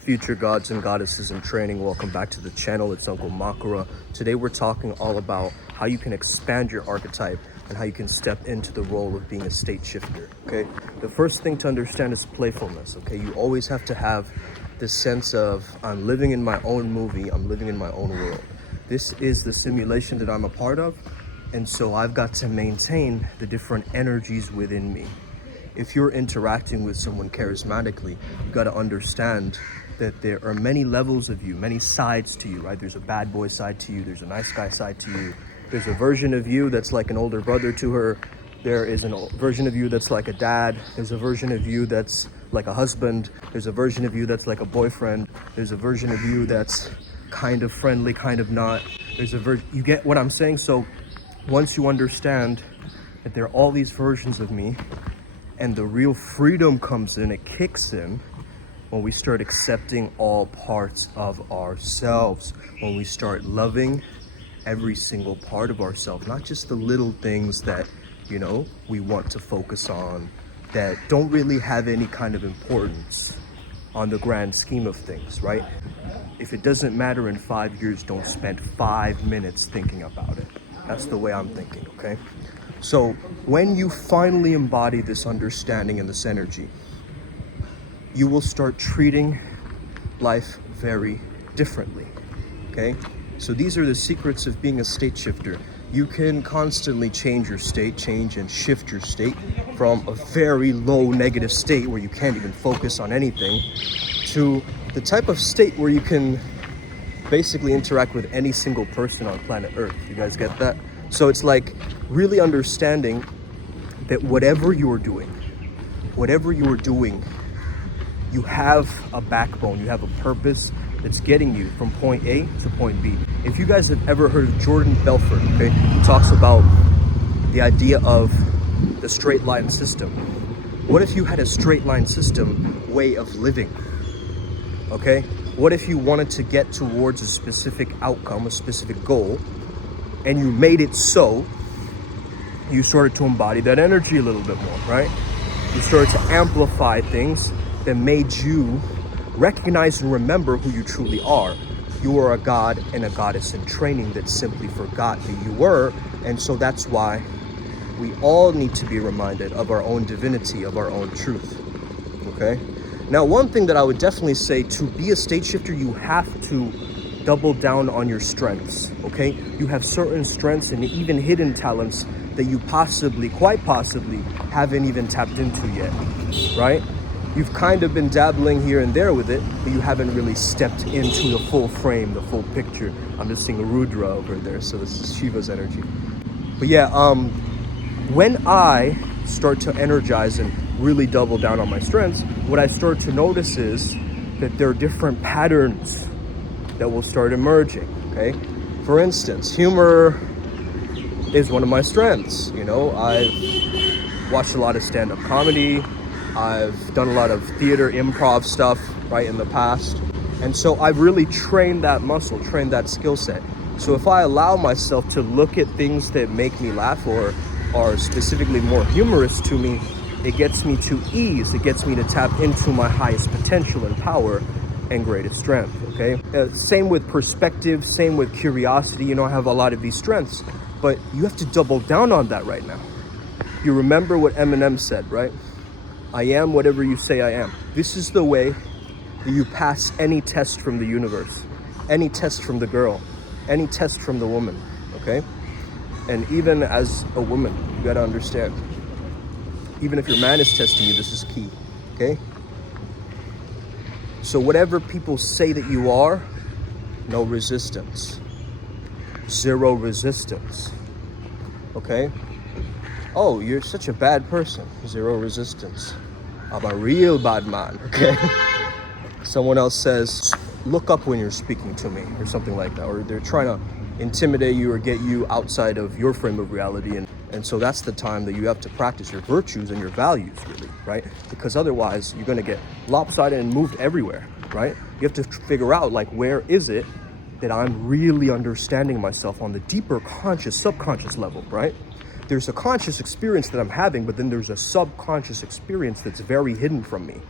Future gods and goddesses in training, welcome back to the channel. It's Uncle Makura. Today we're talking all about how you can expand your archetype and how you can step into the role of being a state shifter. Okay, the first thing to understand is playfulness. Okay, you always have to have this sense of, I'm living in my own movie, I'm living in my own world. This is the simulation that I'm a part of, and so I've got to maintain the different energies within me. If you're interacting with someone charismatically, you got to understand that there are many levels of you, many sides to you, right? There's a bad boy side to you, there's a nice guy side to you, there's a version of you that's like an older brother to her, there is a version of you that's like a dad, there's a version of you that's like a husband, there's a version of you that's like a boyfriend, there's a version of you that's kind of friendly, kind of not, you get what I'm saying? So once you understand that there are all these versions of me, and the real freedom comes in, it kicks in, when we start accepting all parts of ourselves, when we start loving every single part of ourselves, not just the little things that, you know, we want to focus on that don't really have any kind of importance on the grand scheme of things, right? If it doesn't matter in 5 years, don't spend 5 minutes thinking about it. That's the way I'm thinking, okay? So when you finally embody this understanding and this energy, you will start treating life very differently, okay? So these are the secrets of being a state shifter. You can constantly change your state, change and shift your state from a very low negative state where you can't even focus on anything to the type of state where you can basically interact with any single person on planet Earth. You guys get that? So it's like really understanding that whatever you're doing, you have a backbone, you have a purpose that's getting you from point A to point B. If you guys have ever heard of Jordan Belfort, okay, he talks about the idea of the straight line system. What if you had a straight line system way of living, okay? What if you wanted to get towards a specific outcome, a specific goal, and you made it so you started to embody that energy a little bit more, right? You started to amplify things that made you recognize and remember who you truly are. You are a god and a goddess in training that simply forgot who you were. And so that's why we all need to be reminded of our own divinity, of our own truth, okay? Now, one thing that I would definitely say, to be a state shifter, you have to double down on your strengths, okay? You have certain strengths and even hidden talents that you quite possibly haven't even tapped into yet, right? You've kind of been dabbling here and there with it, but you haven't really stepped into the full frame, the full picture. I'm just seeing a Rudra over there, so this is Shiva's energy. But yeah, when I start to energize and really double down on my strengths, what I start to notice is that there are different patterns that will start emerging, okay? For instance, humor is one of my strengths. You know, I've watched a lot of stand-up comedy, I've done a lot of theater, improv stuff, right, in the past. And so I've really trained that muscle, trained that skill set. So if I allow myself to look at things that make me laugh or are specifically more humorous to me, it gets me to ease, it gets me to tap into my highest potential and power and greatest strength, okay? Same with perspective, same with curiosity. You know, I have a lot of these strengths, but you have to double down on that right now. You remember what Eminem said, right? I am whatever you say I am. This is the way that you pass any test from the universe, any test from the girl, any test from the woman, okay? And even as a woman, you gotta understand, even if your man is testing you, this is key, okay? So whatever people say that you are, no resistance, zero resistance, okay? Oh, you're such a bad person, zero resistance. I'm a real bad man, okay? Someone else says, look up when you're speaking to me, or something like that, or they're trying to intimidate you or get you outside of your frame of reality, and so that's the time that you have to practice your virtues and your values, really, right? Because otherwise you're gonna get lopsided and moved everywhere, right? You have to figure out, like, where is it that I'm really understanding myself on the deeper conscious, subconscious level, right? there's a conscious experience that I'm having, but then there's a subconscious experience that's very hidden from me.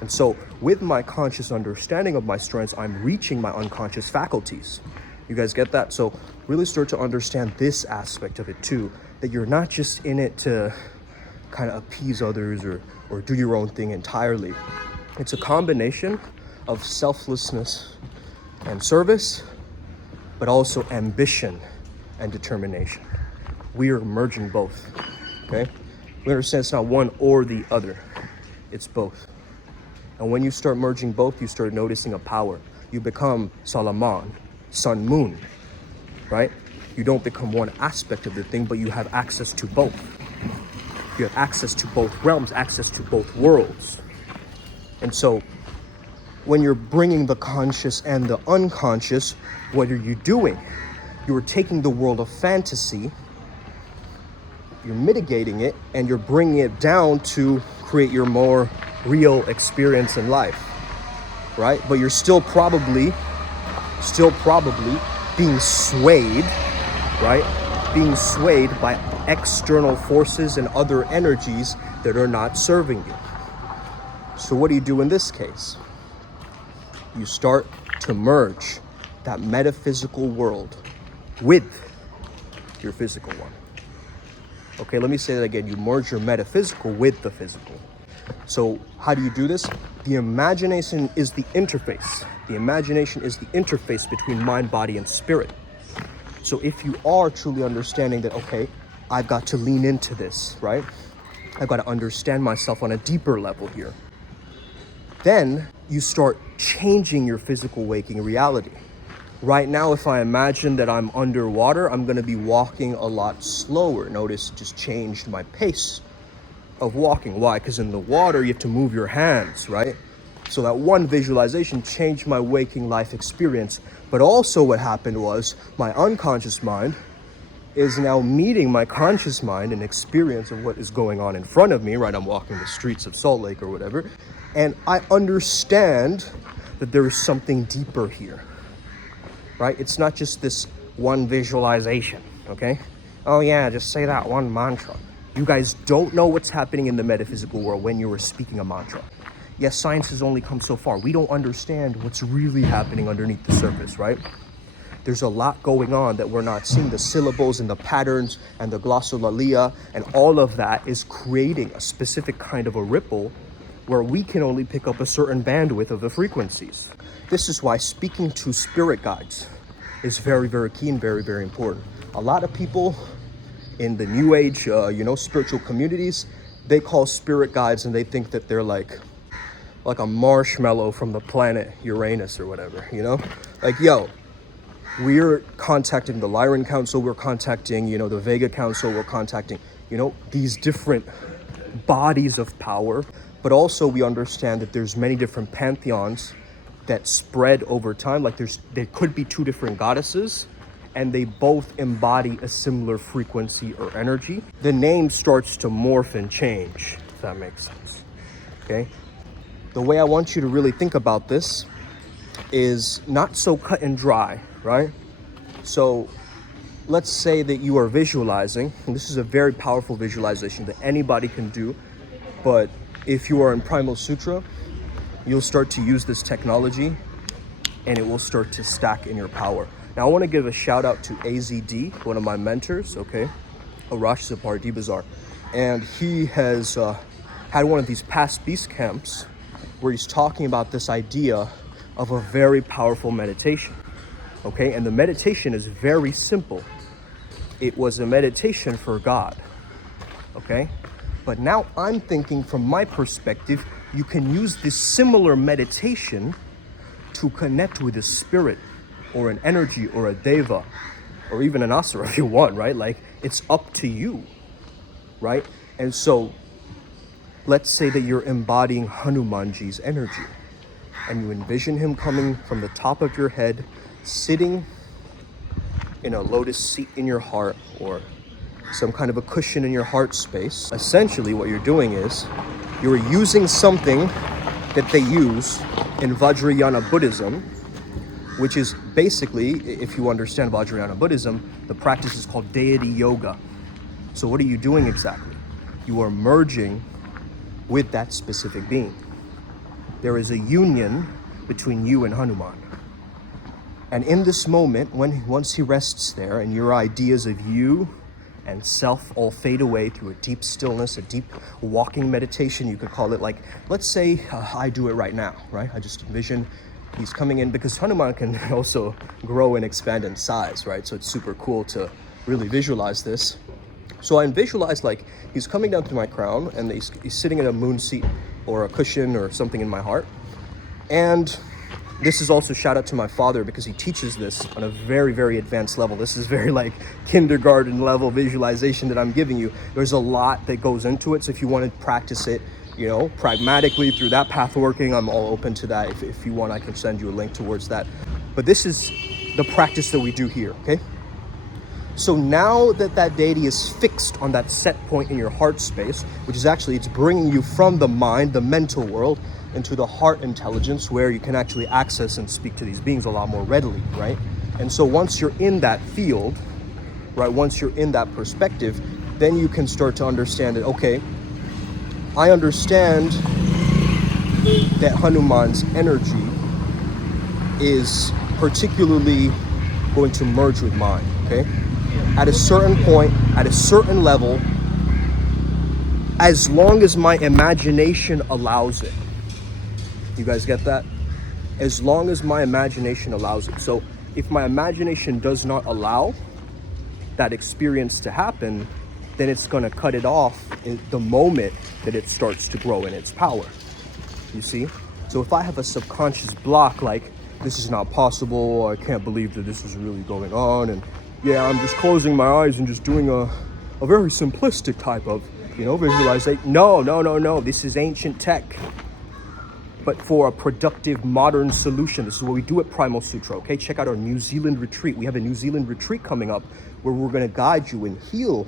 And so with my conscious understanding of my strengths, I'm reaching my unconscious faculties. You guys get that? So really start to understand this aspect of it too, that you're not just in it to kind of appease others or do your own thing entirely. It's a combination of selflessness and service, but also ambition and determination. We are merging both, okay? We understand it's not one or the other, it's both. And when you start merging both, you start noticing a power. You become Salaman, sun, moon, right? You don't become one aspect of the thing, but you have access to both. You have access to both realms, access to both worlds. And so when you're bringing the conscious and the unconscious, what are you doing? You're taking the world of fantasy, you're mitigating it, and you're bringing it down to create your more real experience in life, right? But you're still probably being swayed, right? Being swayed by external forces and other energies that are not serving you. So what do you do in this case? You start to merge that metaphysical world with your physical one. Okay, let me say that again. You merge your metaphysical with the physical. So how do you do this? The imagination is the interface. The imagination is the interface between mind, body, and spirit. So if you are truly understanding that, okay, I've got to lean into this, right? I've got to understand myself on a deeper level here. Then you start changing your physical waking reality. Right now, if I imagine that I'm underwater, I'm going to be walking a lot slower. Notice it just changed my pace of walking. Why? Because in the water, you have to move your hands, right? So that one visualization changed my waking life experience. But also what happened was my unconscious mind is now meeting my conscious mind and experience of what is going on in front of me, right? I'm walking the streets of Salt Lake or whatever. And I understand that there is something deeper here, right? It's not just this one visualization, okay? Oh yeah, just say that one mantra. You guys don't know what's happening in the metaphysical world when you are speaking a mantra. Yes, science has only come so far. We don't understand what's really happening underneath the surface, right? There's a lot going on that we're not seeing. The syllables and the patterns and the glossolalia and all of that is creating a specific kind of a ripple where we can only pick up a certain bandwidth of the frequencies. This is why speaking to spirit guides is very, very key and very, very important. A lot of people in the new age, spiritual communities, they call spirit guides and they think that they're like a marshmallow from the planet Uranus or whatever, Like, yo, we're contacting the Lyran Council, we're contacting, the Vega Council, we're contacting, these different bodies of power. But also we understand that there's many different pantheons that spread over time. Like there could be two different goddesses and they both embody a similar frequency or energy. The name starts to morph and change, if that makes sense, okay? The way I want you to really think about this is not so cut and dry, right? So let's say that you are visualizing, and this is a very powerful visualization that anybody can do, but if you are in Primal Sutra, you'll start to use this technology and it will start to stack in your power. Now I want to give a shout out to AZD, one of my mentors, okay? Arash Zapar Bazar. And he has had one of these past beast camps where he's talking about this idea of a very powerful meditation, okay? And the meditation is very simple. It was a meditation for God, okay? But now I'm thinking from my perspective, you can use this similar meditation to connect with a spirit or an energy or a deva or even an asura if you want, right? Like, it's up to you, right? And so let's say that you're embodying Hanumanji's energy and you envision him coming from the top of your head, sitting in a lotus seat in your heart or some kind of a cushion in your heart space. Essentially what you're doing is you're using something that they use in Vajrayana Buddhism, which is basically, if you understand Vajrayana Buddhism, the practice is called deity yoga. So what are you doing exactly? You are merging with that specific being. There is a union between you and Hanuman. And in this moment, once he rests there and your ideas of you and self all fade away through a deep stillness, a deep walking meditation, you could call it, like, let's say I do it right now, right? I just envision he's coming in, because Hanuman can also grow and expand in size, right? So it's super cool to really visualize this. So I visualize like he's coming down through my crown and he's sitting in a moon seat or a cushion or something in my heart. And this is also shout out to my father, because he teaches this on a very, very advanced level. This is very like kindergarten level visualization that I'm giving you. There's a lot that goes into it. So if you want to practice it, you know, pragmatically through that path of working, I'm all open to that. If you want, I can send you a link towards that. But this is the practice that we do here, okay? So now that that deity is fixed on that set point in your heart space, which is actually, it's bringing you from the mind, the mental world, into the heart intelligence, where you can actually access and speak to these beings a lot more readily, right? And so once you're in that field, right, once you're in that perspective, then you can start to understand that, okay, I understand that Hanuman's energy is particularly going to merge with mine, okay? At a certain point, at a certain level, as long as my imagination allows it. You guys get that? As long as my imagination allows it. So if my imagination does not allow that experience to happen, then it's going to cut it off in the moment that it starts to grow in its power. You see? So if I have a subconscious block, like, this is not possible, I can't believe that this is really going on, and yeah, I'm just closing my eyes and just doing a very simplistic type of, you know, visualization. No. This is ancient tech. But for a productive modern solution, this is what we do at Primal Sutra, okay? Check out our New Zealand retreat. We have a New Zealand retreat coming up where we're gonna guide you and heal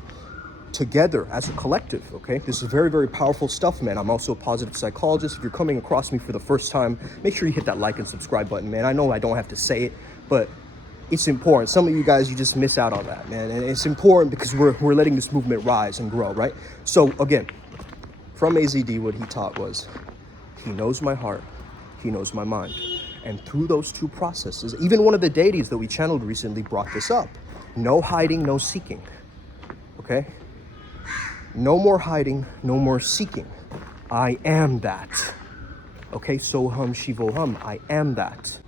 together as a collective, okay? This is very, very powerful stuff, man. I'm also a positive psychologist. If you're coming across me for the first time, make sure you hit that like and subscribe button, man. I know I don't have to say it, but it's important. Some of you guys, you just miss out on that, man. And it's important because we're letting this movement rise and grow, right? So again, from AZD, what he taught was, he knows my heart, he knows my mind. And through those two processes, even one of the deities that we channeled recently brought this up. No hiding, no seeking, okay? No more hiding, no more seeking. I am that. Okay, Soham Shivoham, I am that.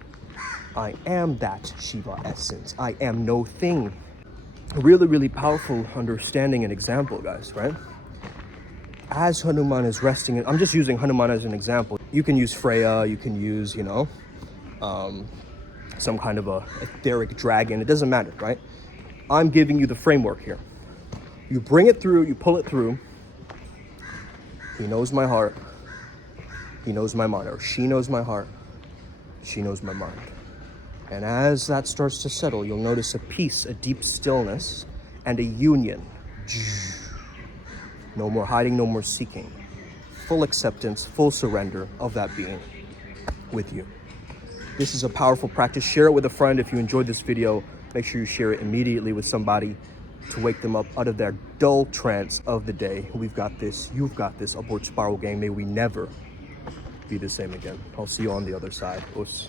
I am that Shiva essence. I am no thing. Really, really powerful understanding and example, guys, right? As Hanuman is resting, I'm just using Hanuman as an example. You can use Freya, you can use, you know, some kind of a etheric dragon. It doesn't matter, right? I'm giving you the framework here. You bring it through, you pull it through. He knows my heart. He knows my mind. Or she knows my heart. She knows my mind. And as that starts to settle, you'll notice a peace, a deep stillness, and a union. No more hiding, no more seeking. Full acceptance, full surrender of that being with you. This is a powerful practice. Share it with a friend. If you enjoyed this video, make sure you share it immediately with somebody to wake them up out of their dull trance of the day. We've got this. You've got this. Upward Spiral Gang. May we never be the same again. I'll see you on the other side. Os.